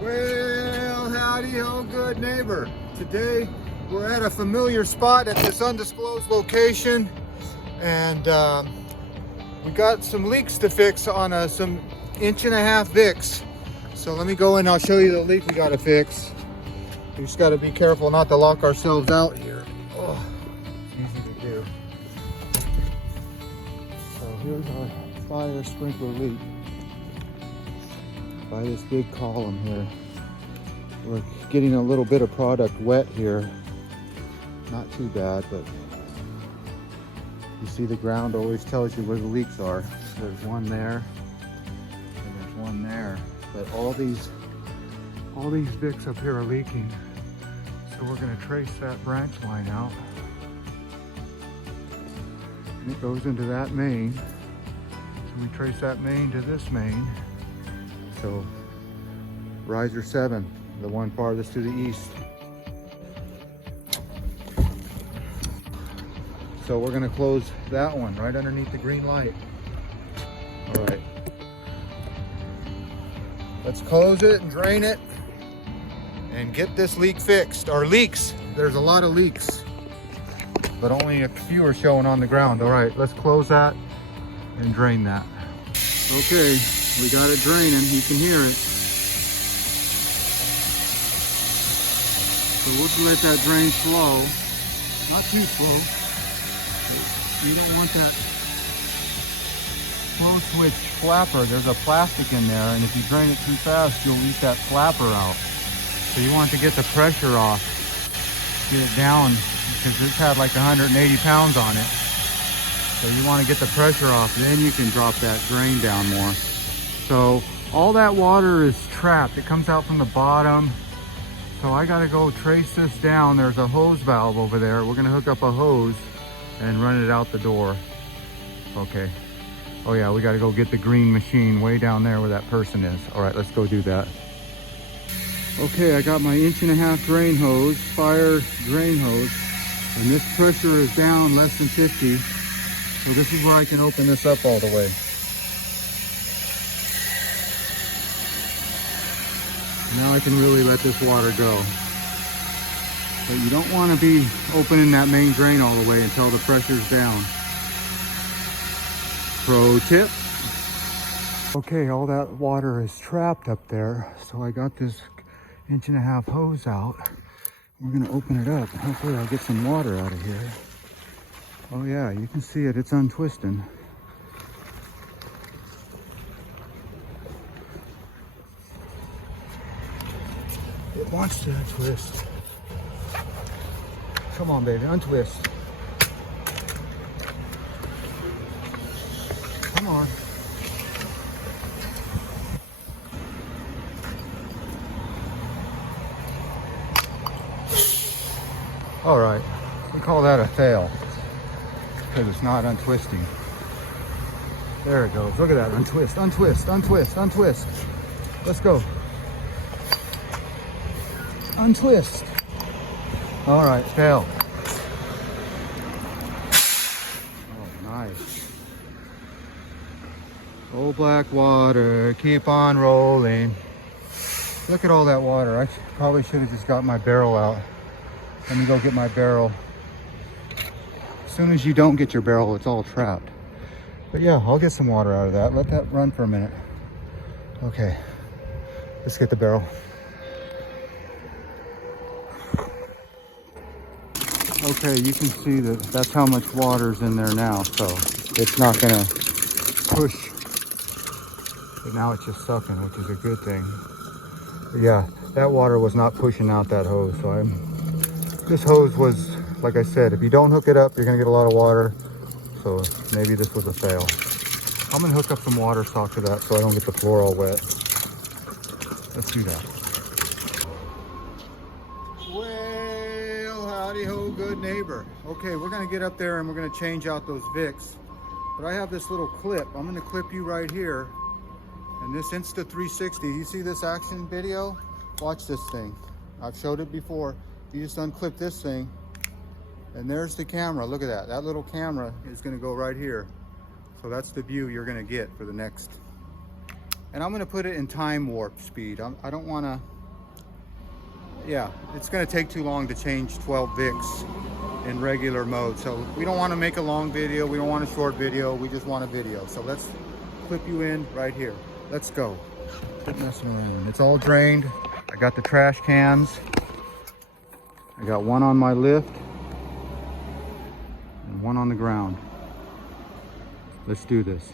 Well, howdy ho, good neighbor. Today we're at a familiar spot at this undisclosed location, and we got some leaks to fix on some 1.5 Vicks. So let me go in, I'll show you the leak we got to fix. We just got to be careful not to lock ourselves out here. Oh, it's easy to do. So here's our fire sprinkler leak by this big column here. We're getting a little bit of product wet here. Not too bad, but you see the ground always tells you where the leaks are. There's one there, and there's one there. But all these Vicks up here are leaking. So we're gonna trace that branch line out. And it goes into that main. So we trace that main to this main. So riser 7, the one farthest to the east. So we're gonna close that one right underneath the green light. All right. Let's close it and drain it and get this leak fixed. Or leaks, there's a lot of leaks, but only a few are showing on the ground. All right, let's close that and drain that. Okay. We got it draining, you can hear it. So we'll let that drain slow. Not too slow. You don't want that flow switch flapper. There's a plastic in there, and if you drain it too fast, you'll eat that flapper out. So you want to get the pressure off. Get it down, because this had like 180 pounds on it. So you want to get the pressure off, then you can drop that drain down more. So all that water is trapped. It comes out from the bottom. So I gotta go trace this down. There's a hose valve over there. We're gonna hook up a hose and run it out the door. Okay. Oh yeah, we gotta go get the green machine way down there where that person is. All right, let's go do that. Okay, I got my 1.5 drain hose, fire drain hose, and this pressure is down less than 50. So this is where I can open this up all the way. Now I can really let this water go. But you don't want to be opening that main drain all the way until the pressure's down. Pro tip. Okay, all that water is trapped up there. So I got this 1.5 hose out. We're gonna open it up. Hopefully I'll get some water out of here. Oh yeah, you can see it, it's untwisting. It wants to untwist. Come on, baby, untwist. Come on. All right, we call that a fail because it's not untwisting. There it goes. Look at that. Untwist, untwist, untwist, untwist. Let's go. Untwist. All right, fail. Oh, nice. Old black water, keep on rolling. Look at all that water. I probably should have just got my barrel out. Let me go get my barrel. As soon as you don't get your barrel, it's all trapped. But yeah, I'll get some water out of that. Let that run for a minute. Okay, let's get the barrel. Okay, you can see that that's how much water's in there now, so it's not gonna push. But now it's just sucking, which is a good thing. But yeah, that water was not pushing out that hose, so this hose was, like I said, if you don't hook it up, you're gonna get a lot of water. So maybe this was a fail. I'm gonna hook up some water stock to that so I don't get the floor all wet. Let's do that. Well, howdy ho, good neighbor. Okay, we're gonna get up there and we're gonna change out those Vicks. But I have this little clip. I'm gonna clip you right here. And this Insta360, you see this action video? Watch this thing. I've showed it before. You just unclip this thing, and there's the camera. Look at that. That little camera is gonna go right here. So that's the view you're gonna get for the next And I'm gonna put it in time warp speed. I don't wanna, yeah, it's gonna take too long to change 12 VIX in regular mode. So we don't wanna make a long video, we don't want a short video, we just want a video. So let's clip you in right here. Let's go. Quit messing around. It's all drained. I got the trash cans. I got one on my lift and one on the ground. Let's do this.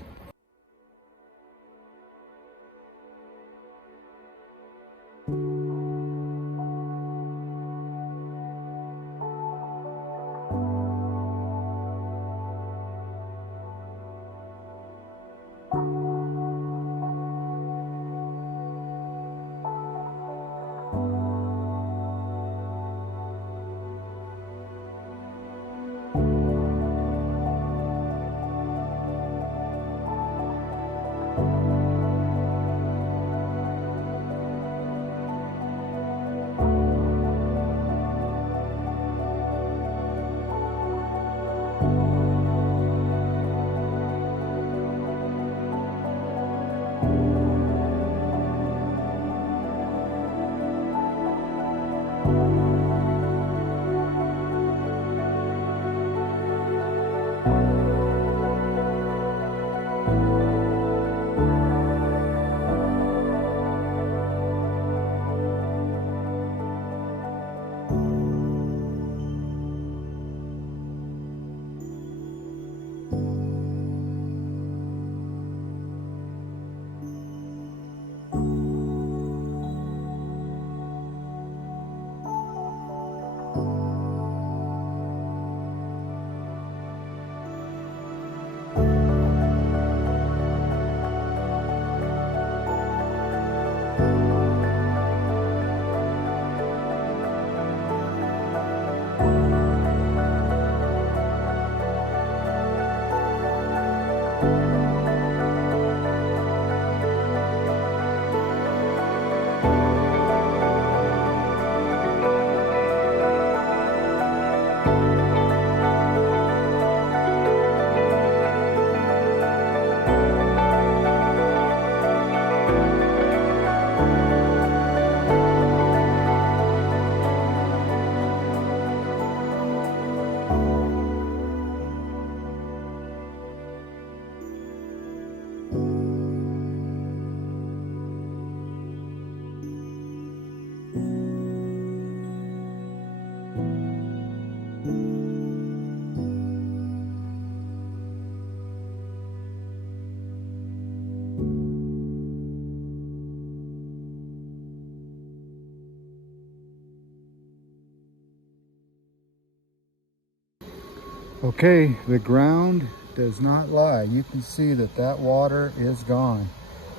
Okay, the ground does not lie. You can see that that water is gone.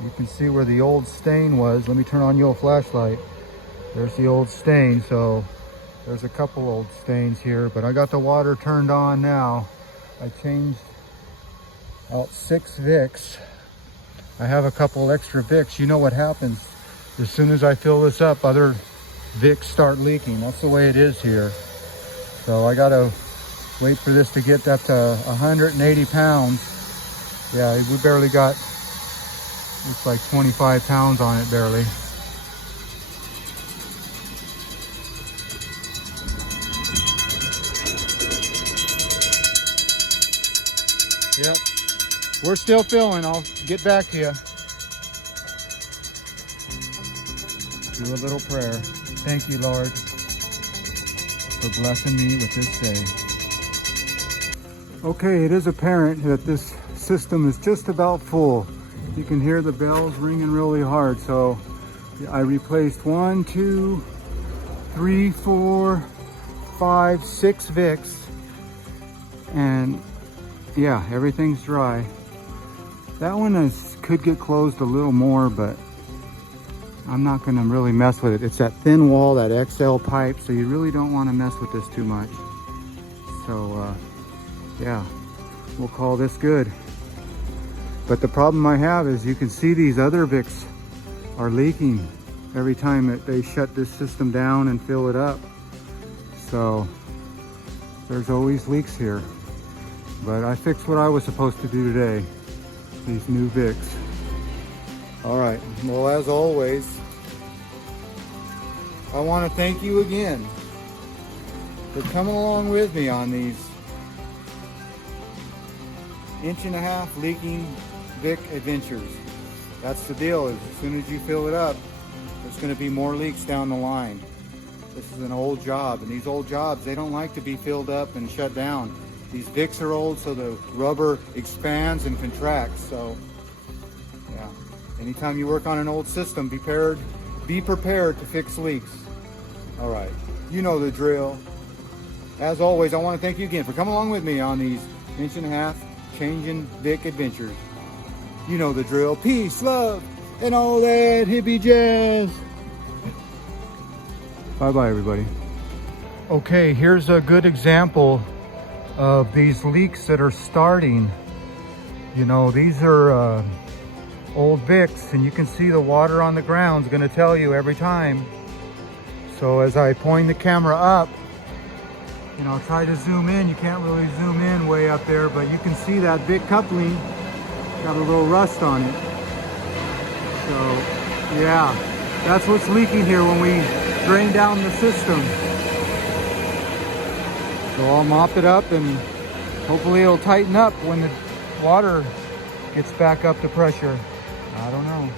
You can see where the old stain was. Let me turn on your flashlight. There's the old stain. So there's a couple old stains here, but I got the water turned on now. I changed out 6 Vicks. I have a couple extra Vicks. You know what happens as soon as I fill this up, other Vicks start leaking. That's the way it is here. So I gotta wait for this to get up to 180 pounds. Yeah, we barely got, looks like 25 pounds on it, barely. Yep, we're still filling. I'll get back to you. Do a little prayer. Thank you, Lord, for blessing me with this day. Okay, it is apparent that this system is just about full. You can hear the bells ringing really hard. So I replaced 1, 2, 3, 4, 5, 6 Vicks. And yeah, everything's dry. That one could get closed a little more, but I'm not gonna really mess with it. It's that thin wall, that XL pipe, so you really don't wanna mess with this too much. So yeah, we'll call this good. But the problem I have is you can see these other Vicks are leaking every time that they shut this system down and fill it up. So there's always leaks here. But I fixed what I was supposed to do today. These new Vicks. All right, well, as always, I want to thank you again for coming along with me on these 1.5 inch leaking Vic adventures. That's the deal, is as soon as you fill it up, there's going to be more leaks down the line. This is an old job, and these old jobs, they don't like to be filled up and shut down. These Vics are old, so the rubber expands and contracts. So yeah, anytime you work on an old system, be prepared to fix leaks. All right, you know the drill. As always, I want to thank you again for coming along with me on these 1.5 inch changing Vic adventures. You know the drill. Peace, love, and all that hippie jazz. Bye-bye, everybody. Okay, here's a good example of these leaks that are starting. You know, these are old Vics, and you can see the water on the ground is going to tell you every time. So as I point the camera up, you know, try to zoom in. You can't really zoom in way up there, but you can see that Vic coupling got a little rust on it. So yeah, that's what's leaking here when we drain down the system. So I'll mop it up and hopefully it'll tighten up when the water gets back up to pressure. I don't know.